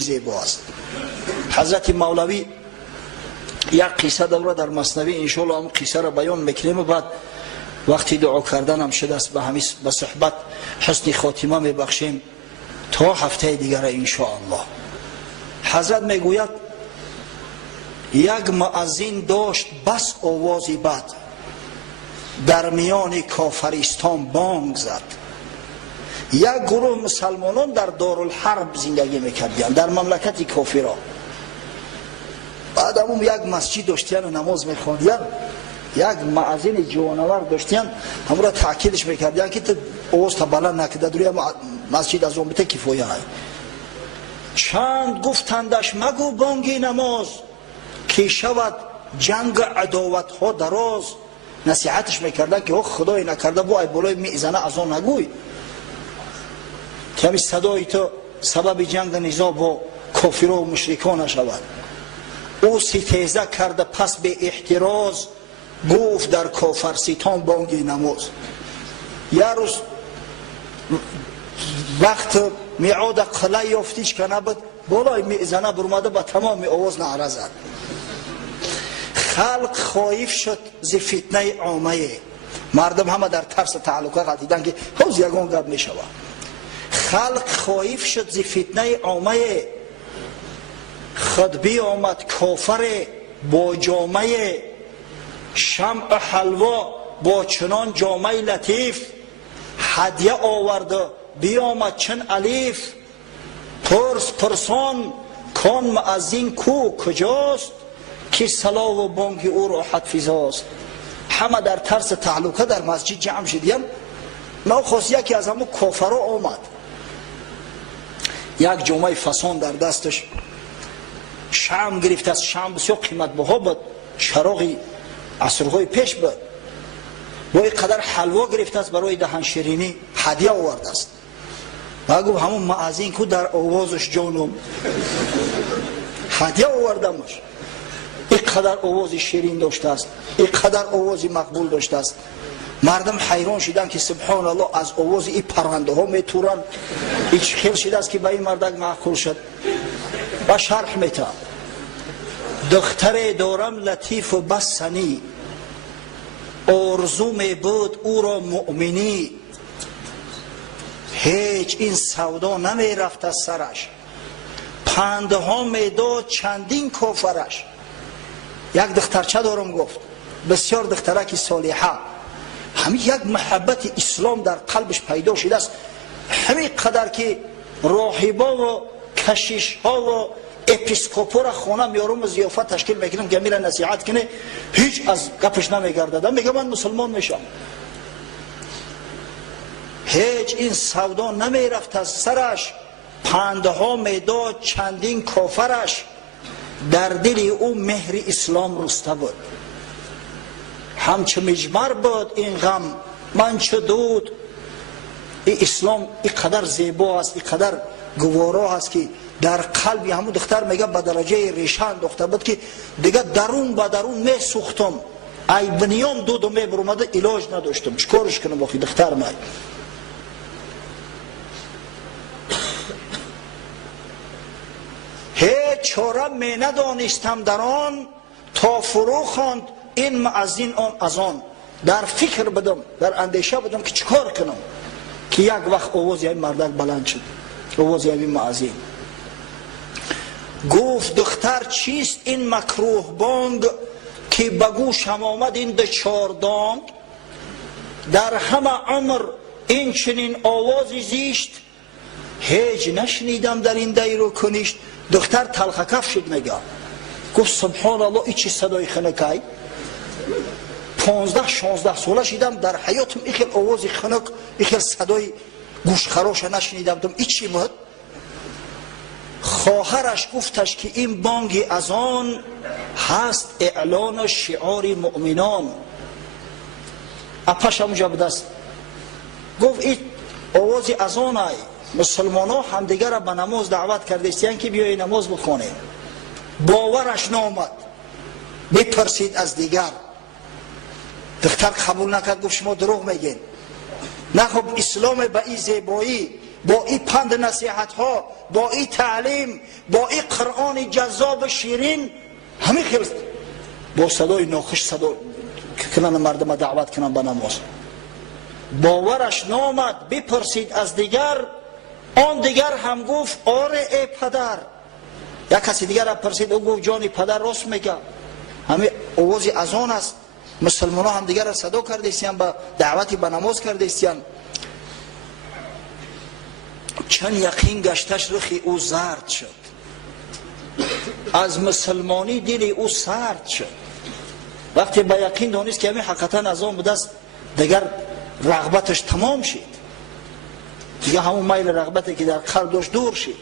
زیباست. حضرت مولوی یک قصه دوره در مثنوی انشاءالله هم قصه را بیان میکنیم و بعد وقتی دعا کردن هم شده است به صحبت حسن خاتمه میبخشیم تا هفته دیگر انشاءالله. حضرت میگوید یک مؤذن داشت بس آوازی بد، در میان کافرستان بانگ زد. یک گروه مسلمانان در دارالحرب زندگی میکردند، در مملکت کافرها. بعد هم یک مسجد داشتن و نماز میخواندن، یک مؤذن جوانور داشتن، همون را تاکیدش میکردن که تو آواز تا بلند نکرده دوری مسجد از اون بته کفایه های. چند گفتندش مگو بانگی نماز که شود جنگ عداوت ها دراز. نصیحتش میکردن که خدای نکرده با ای بالای میزنه از آن نگوی که همی صدای تو سبب جنگ نزاع با کافرها و مشرکان نشود. او ستیزه کرده پس به احتراز، گفت در کافرستان بانگی نماز. یه روز وقت میعاد قلعه یافتیش که نبود بالای میزنه برمده با تمام آواز نعره زد. خلق خایف شد ز فتنه عامه، مردم همه در ترس تعلقه قطیدن که حوز یگان گپ میشود. خلق خایف شد ز فتنه عامه، خود آمد کافر با جامه. شمع حلوا با چنان جامه لطیف، هدیه آورده بیامد چن الیف. پرسان کان مؤذن کو کجاست، که صلا و بانگ او راحت فضاست. همه در ترس تعلقه در مسجد جمع شدیم. ناخواست یکی از همون کافرها آمد، یک جامعه فسان در دستش، شمع گرفت است. شمع بسیار قیمت بها بود، چراغی عصرهای پیش بود. با این قدر حلوا گرفت است برای دهن شیرینی هدیه آورد است. و گفت همون مؤذن کو در آوازش جانم هدیه آوردمش. این قدر آواز شیرین داشته است، این قدر آواز مقبول داشته است. مردم حیران شدن که سبحان الله از آواز این پرنده ها میتورن این خیل شده است که به این مردک معقول شد. و شرح میتن دختر دارم لطیف و بس سنی، آرزو می بود او را مؤمنی. هیچ این سودا نمی رفت از سرش، پندها می داد چندین کافرش. یک دخترچه دارم گفت، بسیار دخترکی صالحه، همین یک محبت اسلام در قلبش پیدا شده است. همین قدر که راهبا و کشیش ها و اپیسکوپو را خانه میارم و ضیافت تشکیل میکنم که میره نصیحت کنه، هیچ از گپش نمیگردد، میگه من مسلمان میشم. هیچ این سودا نمیرفت از سرش، پندها میداد چندین کافرش. در دل او مهر اسلام رسته بود، همچه مجمر بود این غم من چه دود. این اسلام این قدر زیبا است، این قدر گوارا است که در قلبی همون دختر میگه به درجه ریشان دختر بود که دیگه درون با درون می سوختم، ای بنیام دود و می برمده علاج نداشتم، چکارش کنم باقی دختر می. هیچ چاره می ندانستم در آن، تا فرو خواند این مؤذن آن از آن. در فکر بدم، در اندیشه بدم که چکار کنم که یک وقت آواز این مردک بلند شد، آواز این مؤذن. گفت دختر چیست این مکروه بانگ، که بگوشم آمد این ده چاردانگ. در همه عمر این چنین آوازی زیشت، هیچ نشنیدم در این دیر و کنیشت. دختر تلخ کف شد میگه، گفت سبحان الله این چی صدای خنکای، 15-16 ساله شدم در حیاتم این خیل آوازی خنک، این خیل صدای گوشخراش نشنیدم، این چی بود؟ خواهرش گفتش که این بانگ از آن هست اعلان شعار مؤمنان. اپش همونجا بدست گفت این آوازی از آن های مسلمان ها همدیگر را به نماز دعوت کرده استیان که بیایی نماز بخونه. باورش نامد، بپرسید از دیگر. دختر قبول نکرد، گفت شما دروغ میگین. نه خب اسلام به این زیبایی با این پند نصیحت ها، با این تعلیم، با این قرآن جذاب شیرین، همین خیلی با صدای ناخوش صدا کنن مردم دعوت کنن به نماز. باورش نامد، بپرسید از دیگر، آن دیگر هم گفت آره ای پدر. یک کسی دیگر را پرسید، او گفت جانی پدر راست میگه. همین آوازی از آن است. مسلمان ها هم دیگر را صدا کرده ایستیان، به دعوتی به نماز کرده ایستیان. چند یقین گشتش رخی او زرد شد، از مسلمانی دل او سرد شد. وقتی به یقین دانست که همین حقیقتا از آن بوده است، دیگر رغبتش تمام شد، دیگه همون میل رغبتی که در قلب داشت دور شد.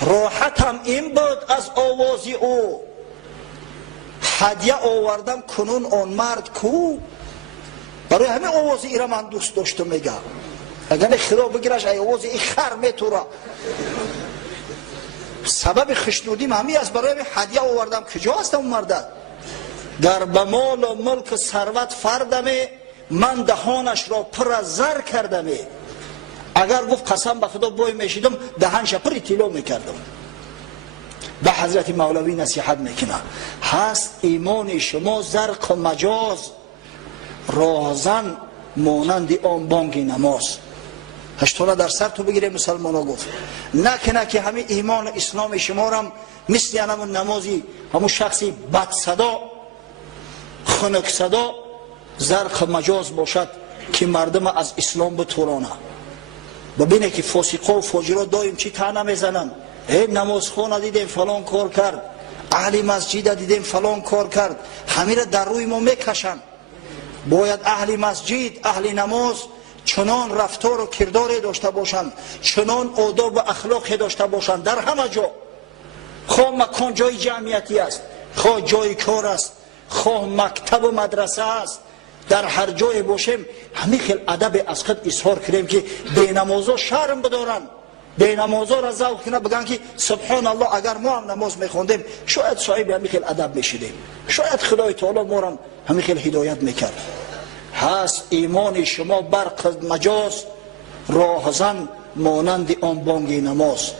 راحت هم این بود از آوازی او، هدیه آوردم کنون آن مرد کو. برای همین آوازی ایرا من دوست داشتم میگم، اگر خدا بگیرش ای آوازی ای خر میتورا. سبب خشنودیم همین است، برای همین هدیه آوردم. کجا هستم اون مرد؟ در بمال و ملک ثروت فردمه، من دهانش را پر از زر کردمه. اگر گفت قسم به خدا بوی میشیدم، دهانش پر طلا میکردم. به حضرت مولوی نصیحت میکنه، هست ایمان شما زرق و مجاز، راهزن مانند آن بانگ نماز. هشتونه در سر تو بگیره مسلمان ها گفت، نکنه که همین ایمان اسلام شما را مثل همون نمازی، همون شخصی بد صدا خنک صدا زرق مجاز باشد که مردم از اسلام بتورانه. ببینه که فاسقا و فاجرا دایم چی طعنه میزنن، نماز خونه دیدیم فلان کار کرد، اهل مسجد دیدیم فلان کار کرد، همین را در روی ما میکشن. باید اهل مسجد، اهل نماز چنان رفتار و کرداری داشته باشند، چنان آداب و اخلاقی داشته باشند در همه جا. خواه مکان جای جمعیتی است، خواه جای کار است، خواه مکتب و مدرسه است، در هر جای باشیم همین خیل ادب از خود اظهار کنیم که بی نمازا شرم بدارن، بی نمازا را ذوق کنه، بگن که سبحان الله اگر ما هم نماز میخوندیم شاید صاحب همین خیل ادب میشدیم، شاید خدای تعالی ما را همین خیل هدایت میکرد. هست ایمان شما برق مجاز، راهزن مانند آن بانگ نماز.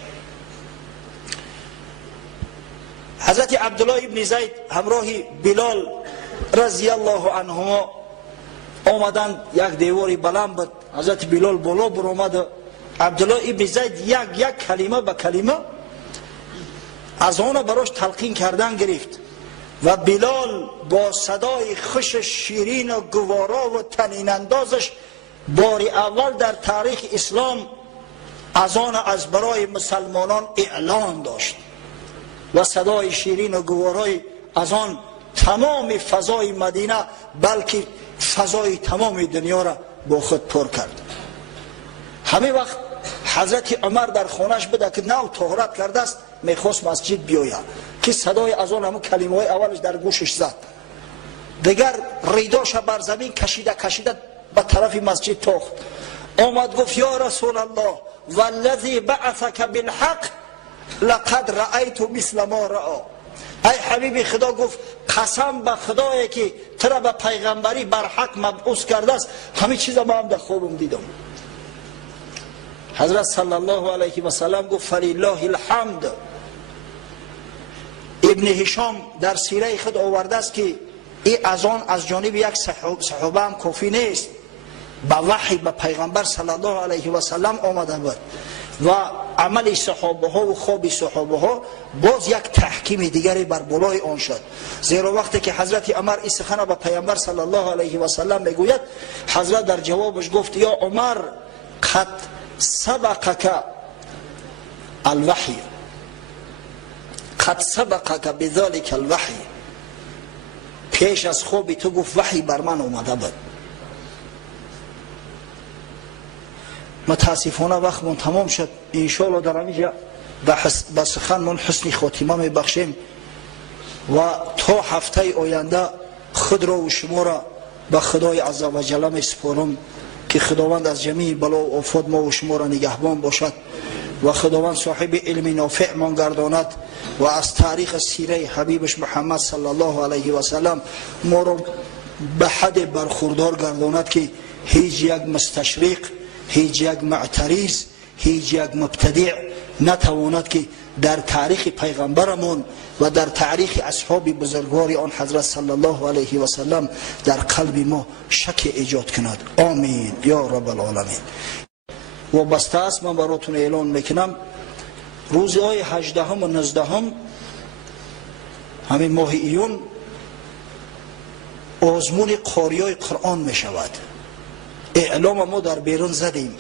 حضرت عبدالله ابن زید همراه بلال رضی الله عنهما آمدند، یک دیواری بلند بود، حضرت بلال بالا برآمد، عبدالله ابن زید یک کلمه به کلمه از آن براش تلقین کردن گرفت و بلال با صدای خوش شیرین و گوارا و طنین اندازش بار اول در تاریخ اسلام از آن از برای مسلمانان اعلان داشت و صدای شیرین و گوارای از آن تمام فضای مدینه بلکه فضای تمام دنیا را با خود پر کرد. همین وقت حضرت عمر در خانهش بده که نو طهارت کرده است، میخواست مسجد بیاید که صدای از آن همون کلمه های اولش در گوشش زد. دیگر ریداش بر زمین کشیده به طرف مسجد تاخت. آمد گفت یا رسول الله والذی بعثک بالحق لقد رأیت مثل ما رأى. ای حبیب خدا، گفت قسم به خدایی که ترا به پیغمبری بر حق مبعوث کرده است، همین چیزا ما هم در خوابم دیدم. حضرت صلی الله علیه و سلم گفت فلله الحمد. ابن هشام در سیره خود آورده است که این از آن از جانب یک صحابه هم کافی نیست، به وحی به پیغمبر صلی الله علیه و سلم آمده بود و عمل صحابه ها و خواب صحابه ها باز یک تحکیم دیگری بر بالای آن شد. زیرا وقتی که حضرت عمر این سخن به پیامبر صلی الله علیه و سلم میگوید، حضرت در جوابش گفت یا عمر قد سبقك الوحی، قد سبقك بذلك الوحی، پیش از خواب تو گفت وحی بر من اومده بود. متاسفانه وقتمون تمام شد. انشاءالله در اینجا به سخنمون حسن خاتمه میبخشیم و تا هفته آینده خود را و شما را به خدای عز و جل میسپارم که خداوند از جمیع بلا و آفات ما و شما را نگهبان باشد و خداوند صاحب علم نافع مان گرداند و از تاریخ سیره حبیبش محمد صلی الله علیه و سلم ما را به حد برخوردار گرداند که هیچ یک مستشرق، هیچ یک معترض، هیچ یک مبتدع نتواند که در تاریخ پیغمبرمون و در تاریخ اصحاب بزرگوار آن حضرت صلی الله علیه و سلم در قلب ما شک ایجاد کند. آمین یا رب العالمین. و بسته است من براتون اعلان میکنم روزهای 18 و 19 همین ماه ایون آزمون قاریای قرآن می شود. اعلام ما در بیرون زدیم